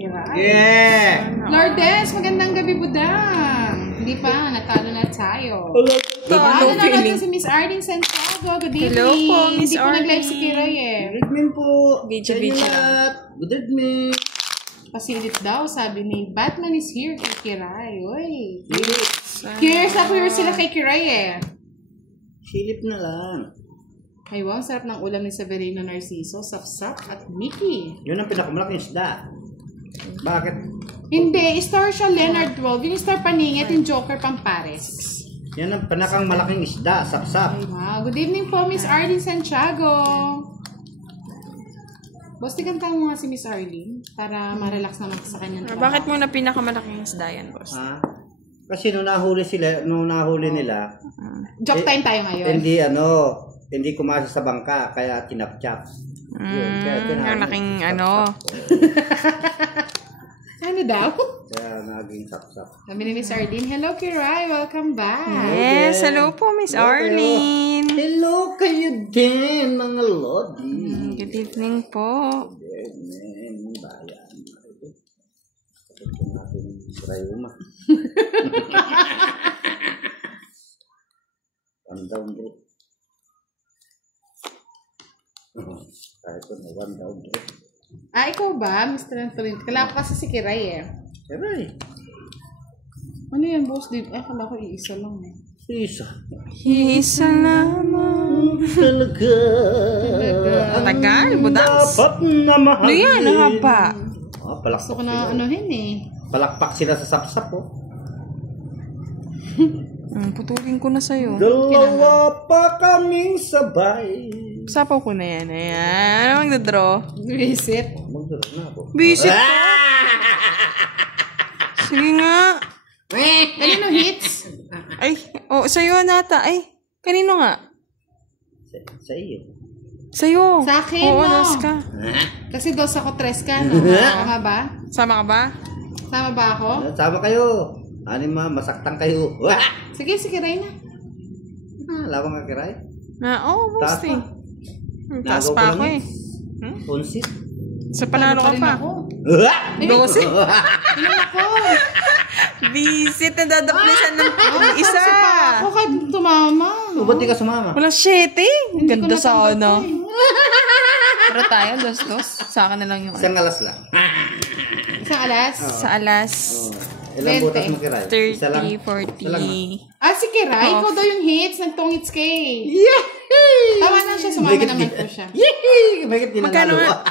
Kiray. Yeah! Lourdes, magandang gabi, budang. Hindi pa, natalo na tayo. Talo na natin si Miss Arlene Santiago. Good evening. Hello po, Miss Hindi po Arlene. nag-live si Kiray eh. Good evening po. Video. Good evening. Pasilit daw, sabi ni Batman is here kay Kiray. Uy. Curious ako yung sila kay Kiray eh. Silip na lang. Ay wow, sarap ng ulam ni Severino Narciso, Sapsap at Mickey. Yun ang pinakamalaking isda. Bakit? Hindi, star siya Leonard 12. Yung star Paningit, yung Joker Pampares. Yan ang pinakang malaking isda. Sapsap. Ay wow, good evening po Miss Arlene Santiago. Boss, tigantahan mo nga si Miss Arlene para ma-relax naman sa kanyang trabaho. Bakit mo na pinakamalaking isda yan, boss? Ha? Kasi nung nahuli nila, Joke time tayo ngayon. hindi kumasa sa bangka, kaya tinapchap. Yung laking ano. Ano daw? Kaya naging sapsap. Sabi ni Miss Arlene, hello Kiray, welcome back. Yes, hello po, Miss Arlene. Hello kayo din, mga lodi. Good evening po. Amen. Bayan. Ito natin Rayuma. One down bro. Kahit ito na one down bro. Ikaw ba, Mr. Antolin? Kala ko kasi si Kiray eh. Kiray. Ano yan, boss? Kala ko iisa lang eh. Isa. Isa lamang. Talaga. Tagal, budaks. Dapat na mahalin. Ano yan? Ang haba. Gusto ko na anuhin eh. Palakpak sila sa sapsap oh. Putulin ko na sa'yo. Dalawa pa kaming sabay. Sapaw ko na yan. Ayan. Ano magdadraw? Visit. Magdala na ako. Visit ko. Sige nga. Kanino hits? Ay, sa'yo nata. Ay, kanino nga? Sa iyo. Sa'yo. Sa akin, Oo, no. nas ka. Kasi 2 ako, 3 ka, no? Tama ba? Sama ka ba? Tama ba ako? Sama kayo. Masaktang kayo. Sige, si Kiray na. Lawang ka kiray. Oo, Taas boss. Taas Nagaw ko pa ako lang eh. Punsit. Sa panalo ka pa. 12? Ano ako? Visit na dadaplisan ng isa. Ako ka tumama. Ba't di ka sumama? Wala 7. Ganda natanggap sana. eh. Pero tayo, 2. Sa akin na lang yung Isang alas lang. Isang alas? Sa alas. Ilang butas mo kiray? 30, 40. Si Kiray, ikaw daw yung hits. Nagtong hits kay. Yehey! Tama na siya, sumama naman po siya. Yehey! Mahigit di Magkano nanalo. nga?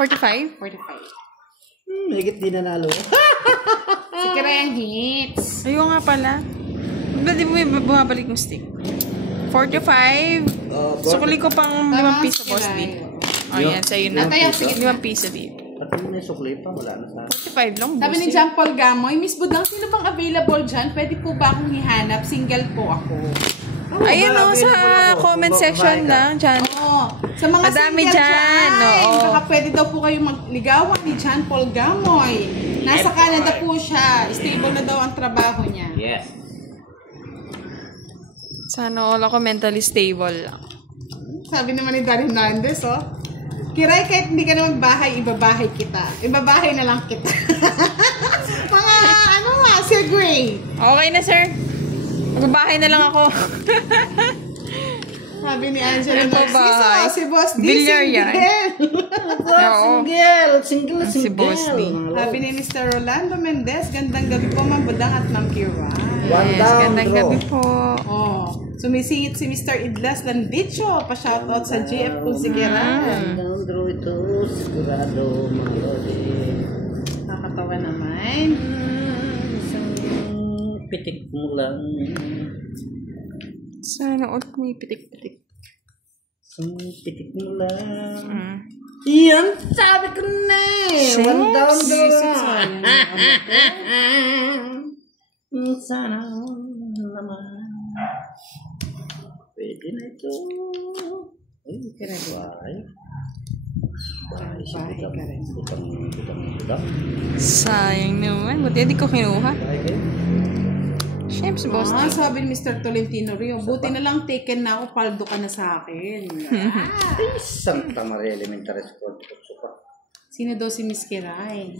45? 45. Mahigit di nanalo. Si Kiray ang hits. Ayaw nga pala. Ba't di mo bumabalik yung stick? 45. Sukuli ko pang 5 piso, boss D. O yan, sa'yo na. Tayo, sige. 5 piso dito. Pati mo na yung sukli pa, wala na sa... 45 lang, Sabi ni John Paul Gamoy, Miss Budang, sino bang available dyan? Pwede po ba akong hihanap? Single po ako. Ayun o, sa comment section lang, dyan. Oo. Sa mga Madami single dyan, oo. Baka pwede daw po kayo magligawan ni John Paul Gamoy. Nasa Canada po siya. Stable na daw ang trabaho niya. Yes. Sana all ako mentally stable lang. Sabi naman ni Darren Hernandez, oh. Kiray, kahit hindi ka na magbahay, ibabahay kita. Ibabahay na lang kita. Mga, Sir Gray. Okay na, sir. Magbabahay na lang ako. Sabi ni Angela Magbabahay. Narciso, si Boss D, Bilyar yan. single. Single. Si Boss D. Sabi ni Mr. Rolando Mendez, gandang gabi po, Ma'am Budang at Ma'am Kira. One Yes, down, gandang bro. gabi po. Oh, sumisingit si Mr. Idlas Landicho. Pa-shoutout sa GF kung si Kira. Down draw ito, sigurado, mga lodi. Nakakatawa naman. Isang pitik mo lang. Sana all may pitik-pitik. Isang pitik mo lang. Yan, sabi ko na eh. One down draw. Sana naman. Pwede na ito. Ay, kinagawa. Butang. Sayang naman. Buti hindi ko kinuha. Siyempre si boss. Sabi ni Mr. Tolentino Rio, buti na lang taken na ako, paldo ka na sa akin. Santa Maria Elementary School. Sino daw si Miss Kiray?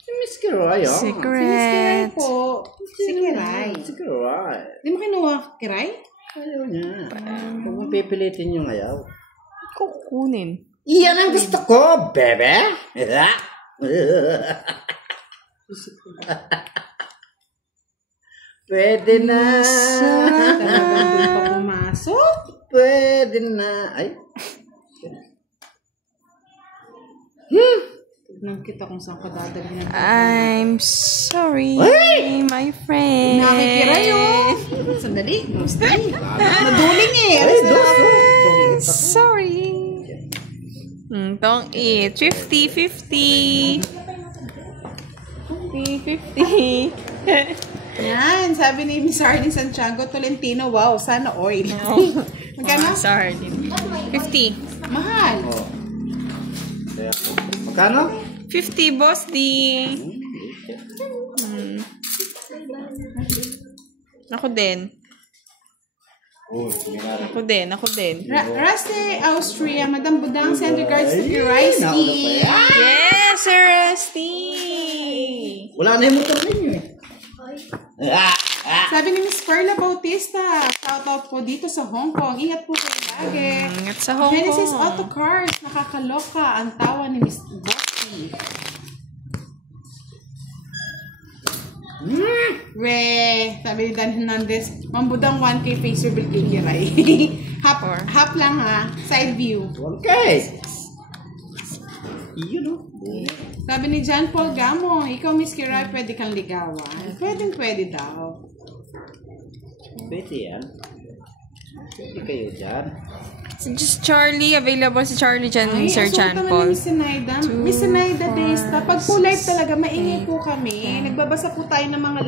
Si Miss Kiray, ah. Si Miss Kiray Secret. po. Si Kiray. Si Kiray. Di mo kinuha, Kiray? Ayaw niya. Kung mong pipilitin yung ayaw. Kukunin. Iyan ang gusto ko, bebe. Pwede na. Talagang doon pa pumasok. Pwede na. Ay. Tignan kita kung saan ka dadalhin. I'm sorry, Ay! my friend. Nakikiray oh. Sandali. Mostly. Naduling eh. Ay, Alas na lang ako. Sorry. Don't eat. 50-50. 50-50. Yan. Sabi ni Miss Arlene Santiago Tolentino, wow, sana oil. Magkano? Sorry. 50. Mahal. Oh. Kaya, magkano? 50, boss D. Ako din. Ako din. Rusty, Austria, Madam Budang, send regards to your Risky. Yes, Sir Rusty. Wala na yung motor ninyo eh. Sabi ni Miss Perla Bautista, shoutout po dito sa Hong Kong. Ingat po kayo lagi. Ingat sa Hong Kong. Genesis Auto Cars, nakakaloka ang tawa ni Miss Bossy. Sabi ni Dan Hernandez, Mambudang 1K face reveal kay Kiray. Hap lang ha, side view. Okay. Yun o. Sabi ni John Paul Gamo, ikaw Miss Kiray, pwede kang ligawan. Pwede daw. Pwede yan. Pwede kayo dyan. Just Charlie, available si Charlie dyan, Sir John Paul. Miss Sinaida. Miss Sinaida Desta, pag po live talaga, maingay po kami. Nagbabasa po tayo ng mga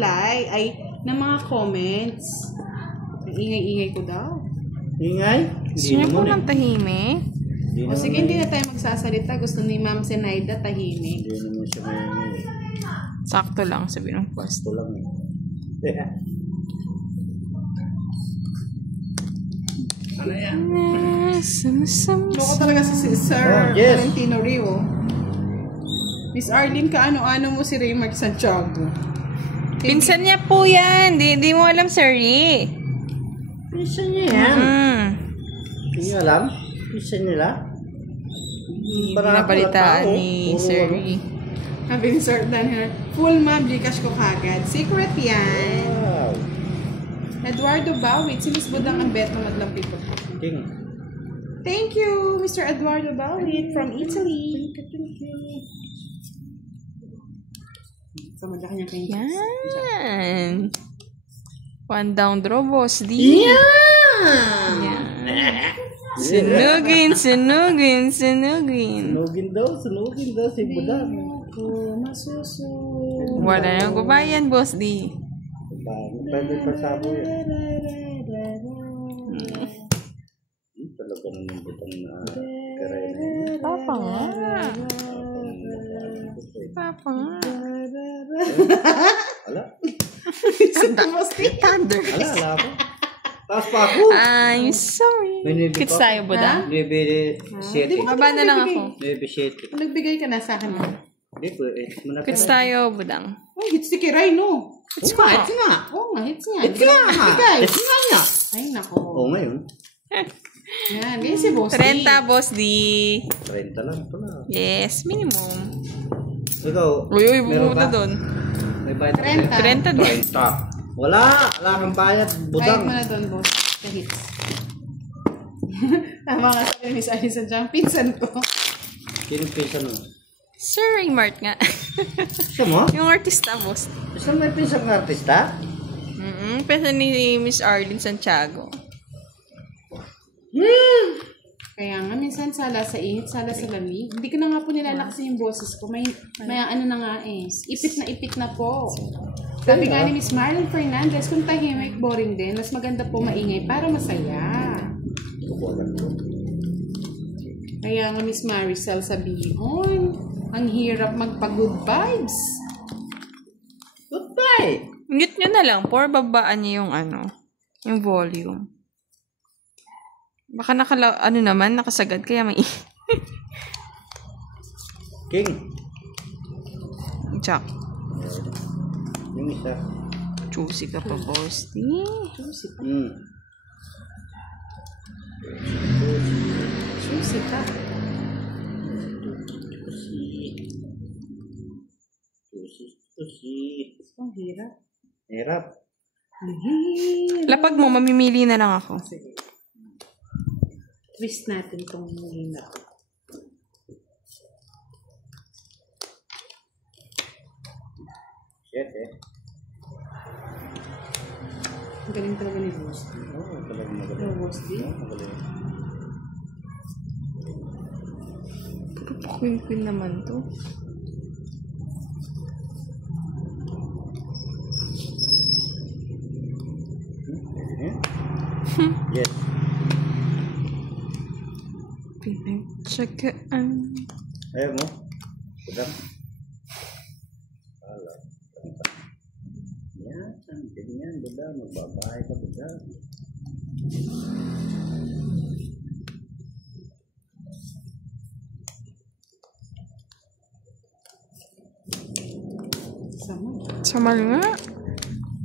ng mga comments. Ang ingay-ingay ko daw. Ingay? Gusto niyo po ng tahimik? O sige, hindi na tayo magsasalita. Gusto ni Ma'am Sinaida tahimik. Hindi naman siya may Sakto lang, sabi ng post. gusto lang eh. Ano yan? Loko talaga si Sir yes. Valentino Rio. Miss Arlene, kaano-ano mo si Raymart Santiago? Pinsan niya po yan. Di mo alam, Sir Ri. Pinsan niya yan. Hindi niyo alam? Pinsan nila? Nabalitaan ni Sir Ri. Sabi ni Sir Daniel, full ma'am, Gcash ko kagad. Secret yan. Wow. Eduardo Bawit, si Miss Budang ang bet na maglampi ko. King. Thank you, Mr. Eduardo Bawit from Italy. Sama na kanya kayo. Yan. One down draw, boss D. Yan! Sunugin. Sunugin daw si Budang. Wala nang gubayan, boss D. Pwede pasabo yan. Talaga naman Budang na karay na yun. Papa nga. Ala? Thunder. Ala ako. Taas pa ako. I'm sorry. Kits tayo, Buda. 9-7. Baba na lang ako. 9-7. Nagbigay ka na sa akin. Hindi po eh. Kits tayo, Budang. Oh, hits si Kiray, no? Hits nga. Oo nga, hits nga. Hits nga. Bigay. Hits nga niya. Ay, nako. Oo, ngayon. Yan, ganyan si Boss D. 30, Boss D. 30 lang pala. Yes, minimum. Ikaw, Uy, meron bumunta ka? doon. May bayad ka? 30 doon. 30. Wala kang bayad. Kahit Budang. mo na doon, Boss. Sa hits. Tama nga sa Miss Alisa dyan. Pinsan ko. Kinipisa mo. Sir Raymart nga. Siya mo? Yung artista, Boss. Isang may pisang artista? Pesa ni Miss Arlene Santiago. Kaya nga, minsan sala sa init, sala sa lamig. Hindi ko na nga po nilalakasin yung boses ko. May ano na nga eh. Ipit na po. Sabi nga ni Miss Marlon Fernandez, kung tahimik, boring din. Mas maganda po maingay para masaya. Kaya nga Miss Maricel sabihin, ang hirap magpa-good vibes. Goodbye! Mute nyo na lang. Por babaan niyo yung yung volume. Baka nakasagad kaya may King. Jack. Yung isa. Juicy ka pa, boss D. Susi ka. Susi. Ang hirap. Hirap. Ang hirap. Lapag mo, mamimili na lang ako. Twist natin itong hirap. Shit eh. Ang galing talaga ni Boss. Oo, talagang No, magaling. Boss D. Magaling. Puro queen naman to. Yes. Pinagtsagaan. Ayaw mo? Sudah. Alam. Yan. Ganyan. Buda. Magbabahay ka. Buda. Sama. Samal nga.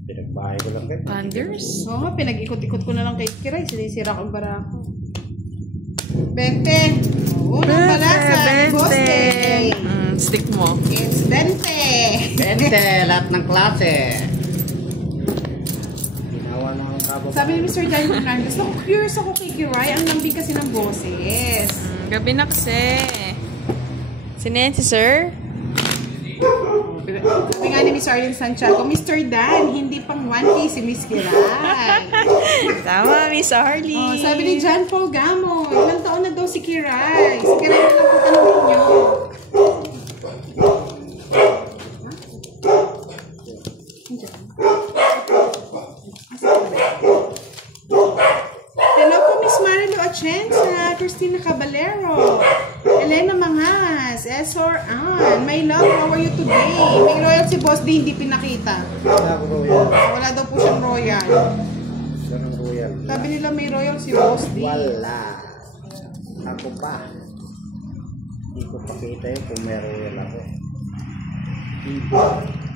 Pinagbahay ko lang kayo. Thunders. Oo nga, pinag-ikot-ikot ko na lang kay Kiray. Sinisira ko ang barako. 20. Unang balasa ni Boss Day. Stick mo. It's 20. Bente. Lahat ng klase. Ginawa na ang kabo. Sabi ni Mr. Dan Fernandez, ako curious ako kay Kiray. Ang lambing kasi ng boses. Gabi na kasi. Sino yan si Sir? Sabi nga ni Miss Arlene Santiago, Mr. Dan, hindi pang 1K si Miss Kiray. Tama, Miss Arlie. Oh, sabi ni John Paul Gamo, ilang taon na daw si Kiray. Si Kiray na lang po tanongin niyo. Hello po, Miss Marilo Atienza, Christina Caballero, Elena Mangas, Esor Ann, my love, how are you today? May royal si Boss D, hindi pinakita. Wala ko royal. Wala daw po siyang royal. Ganun royal. Sabi nila may royal si Boss D. Wala. Ako pa. Hindi ko pakita yun kung may royal ako.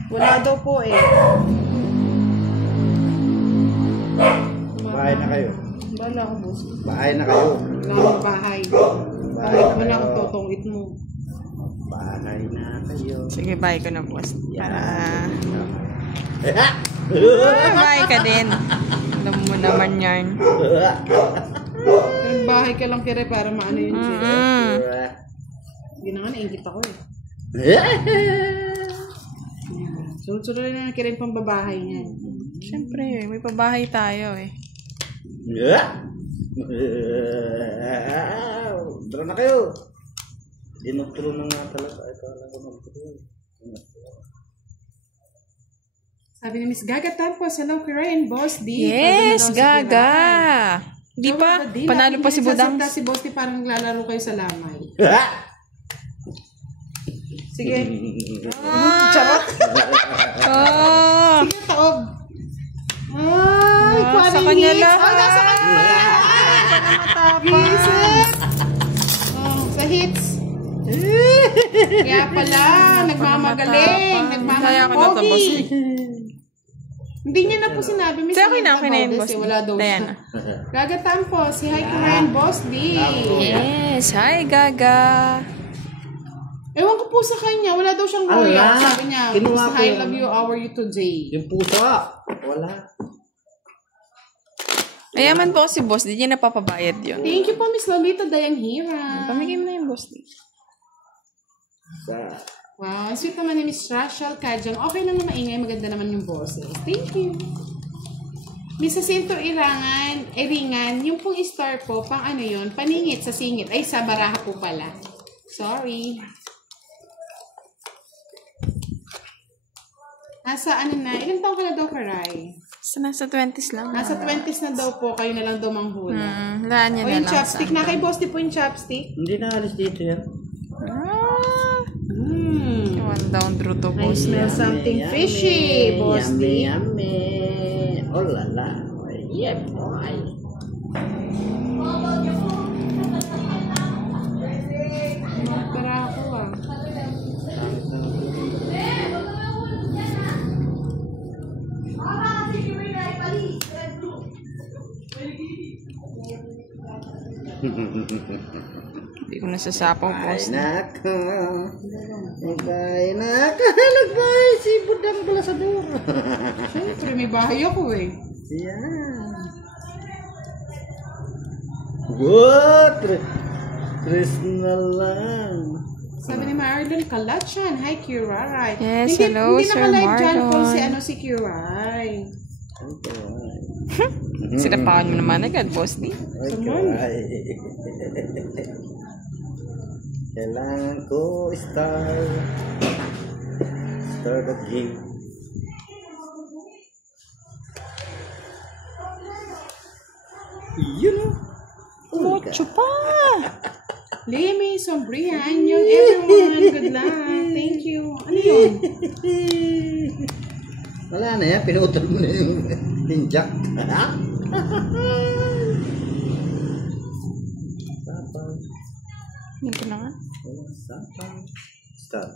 Wala daw po eh. Bahay na kayo. Wala ako, Boss. Bahay na kayo. Wala akong bahay. Bahay Bakit na mo na akong kayo. totongit mo? Bahay na kayo. Sige, bye ko na, boss. Para... Yan. Bye ka din. Alam mo naman yan. May bahay ka lang kire para maano yun siya. Hindi na nga, naingit ako eh. Sunod-sunod na kire yung pambabahay niyan. Siyempre, may pabahay tayo eh. Dara na kayo. Dinuturo na nga talaga. Ay, kala ko magturo. Sabi ni Miss Gaga Tampos, hello Kiray and Boss D. Yes, Pagdala daw si Gaga. Kiray. Di pa, Joel Badilla, panalo pa si Budang. pinagsasalita si Boss D, parang naglalaro kayo sa lamay. Sige. Charot. Oh, Sige, taob. Ay, sa kanya lang. Oh, nasa kanya. Visit. Oh, sa hits. Kaya pala, nagmamagaling. Kaya ko na to, Boss D. Hindi niya na po sinabi. Miss Kaya okay na, okay na Samantha yun, Valdez, Boss D. Wala daw Diana. siya. Gaga Tampo, si hi Kiran, Boss D. Yes, hi Gaga. Ewan ko po sa kanya, wala daw siyang royal. Ala, Sabi niya, kinuha ko hi, yun. love you, how are you today? Yung puso. Wala. Mayaman po si Boss D, hindi napapabayad yun. Thank you po, Miss Lolita Dayanghira. Pamigay mo na yung Boss D. Wow, ang sweet naman ni Miss Rachel Kajang. Okay lang na maingay, maganda naman yung boses. Thank you. Miss Jacinto Iringan, yung pong star po, pang ano yun, paningit sa singit. Ay, sa baraha po pala. Sorry. Nasa ano na, ilang taon ka na daw, Karay? Nasa 20s lang. Nasa 20s na daw po, kayo na lang daw manghula. Wala niya O na yung lang. chopstick, na kay Boss di po yung chopstick. Hindi na alis dito yan. One down through to, I Boss D. smell something fishy, Boss D. Yummy. Oh la la. Yeah, boy. Para ako ah. Hindi ko nasasapaw, boss. Ay, nako. Ay, nako. Nagbay si Budang Balasador. Siyempre, may bahay ako eh. Yan. What? Tres na lang. Sabi ni Marlon, kalat yan. Hi, Kiray. Yes, hello, hindi Sir naka-live dyan po Marlon. si Kiray. Sinapakan mo naman agad, boss D. Kailangan ko start the game. Yun o. Mucho pa! Leme, sombrihan yung everyone. Good luck. Thank you. Ano yun? Wala na yan. Pinutol mo na yung tinjak. Sapang. Ito na nga. Sapang. Start.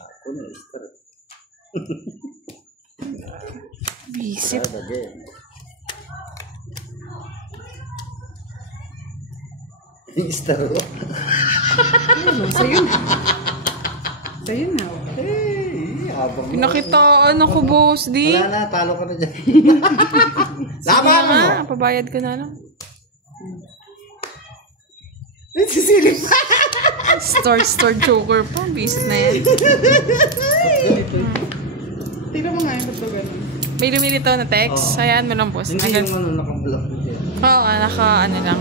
Ako na start. Bisip. Start again. Start ko. Sa'yo na. Sa'yo na. Hey, habang Pinakitaan ako, boss D. wala na, talo ka na dyan. Sige Laban mo! nga, pabayad ko na lang. Nagsisilip pa. Store joker pa. Bisit na yan. Tingnan mo nga yung ba't ganun. May lumilitaw na text. Hayaan mo lang, boss. Hindi yung nakablock mo dyan. Oo, ano lang.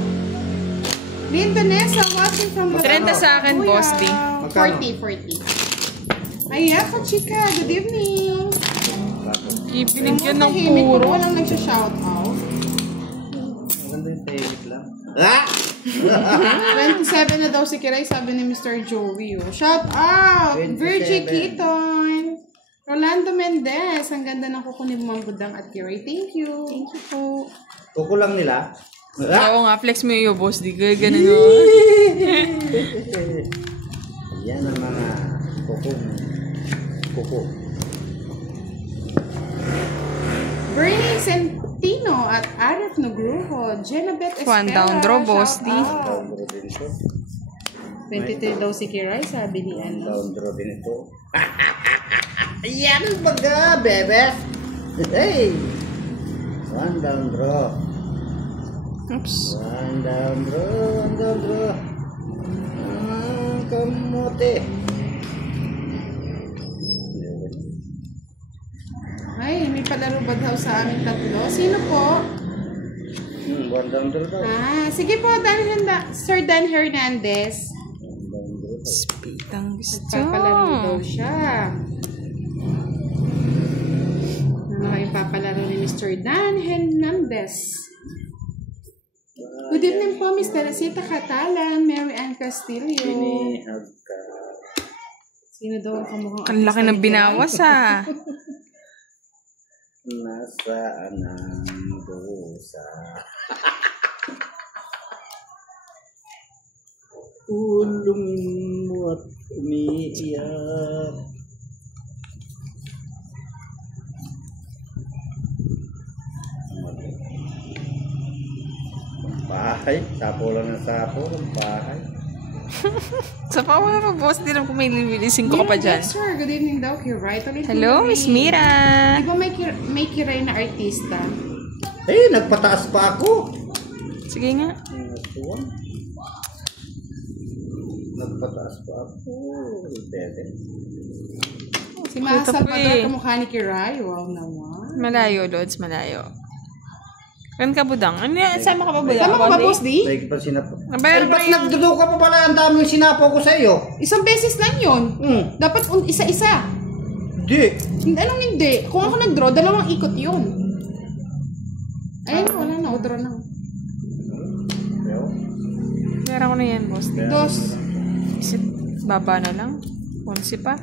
Linda Nessa, watching from 30 sa akin, Kuya. boss D. 40. Ay, ako, chika. Good evening. Ibinigyan ng Tahimik puro. ko walang nagsha-shoutout. Maganda yung tahimik lang. Ah! 27 na daw si Kiray, sabi ni Mr. Joey. Oh. Shout out! 27. Virgie Keaton! Rolando Mendez. Ang ganda ng kuko ni Ma'am Budang at Kiray. Thank you. Thank you po. Kuko lang nila. Ah! Oo nga, flex mo yung boss D. Ganun o. Yan ang mga kuko. Bernie Centino at Arif Nugruho. Jenabeth Estela. One down draw, boss shout D. out. Down draw din ito. 23 daw si Kiray, sabi ni ano. Down draw din ito. Yan baga, bebe. Hey! One down draw. Oops. One down draw. Kamote. Ay, may palaro ba daw sa aming tatlo? Sino po? One down draw daw. Sige po, Sir Dan Hernandez. One down draw daw. Speed ang gusto. Papalaro daw siya. Ano yung papalaro ni Mr. Dan Hernandez? Good evening po, Miss Teresita Catalan, Mary Ann Castillo. Binihag ka. Sino daw ang kamukhang Ang laki ng binawas ah. Nasaan ang dosa? Ulungin mo at umiiyak. Bahay, sapo lang ng sapo, bahay. Sa pa mo na boss, di lang kung may lilisin ko ka pa dyan. Yes, sir. Good evening daw, Kiray. Hello, Miss Mira. Di ba may Kiray na artista? Eh, nagpataas pa ako. Sige nga. Nagpataas pa ako. Bebe. Si Maha Ito po Salvador, eh. kamukha ni Kiray. Wow naman. Malayo, Lods, malayo. Kan ka budang? Ano yan? Sama ka ba budang? Tama ka ba, Boss D? Lagi pa sinapo. Nabayar Ay, ko ba't na yung... nagdudo ka pa pala? Ang daming sinapo ko sa iyo. Isang beses lang yun. Hmm. Dapat isa-isa. Di. Anong hindi? Kung ako nag-draw, dalawang ikot yun. Ayun, wala na. O-draw na. Pera ko na yan, boss. Dos. Isip, baba na lang. 11 pa.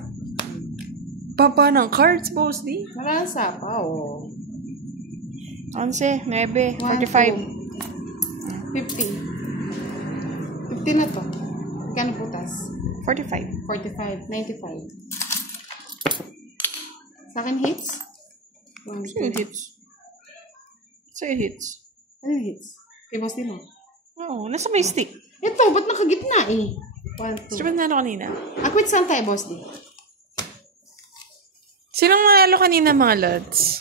Baba ng cards, boss, di? Wala sa pa, oh. 11, 9, 45. 50. 50 na to. Kano putas? 45. 45. 95. Sa akin hits? Sa'yo hits. Sa'yo hits. Ano hits? Kay boss din mo. Oo, nasa may stick. Ito, ba't nakagitna eh? 1, 2. Sino ba nanalo kanina? Quit saan tayo, boss din? Sinong nanalo kanina mga lads?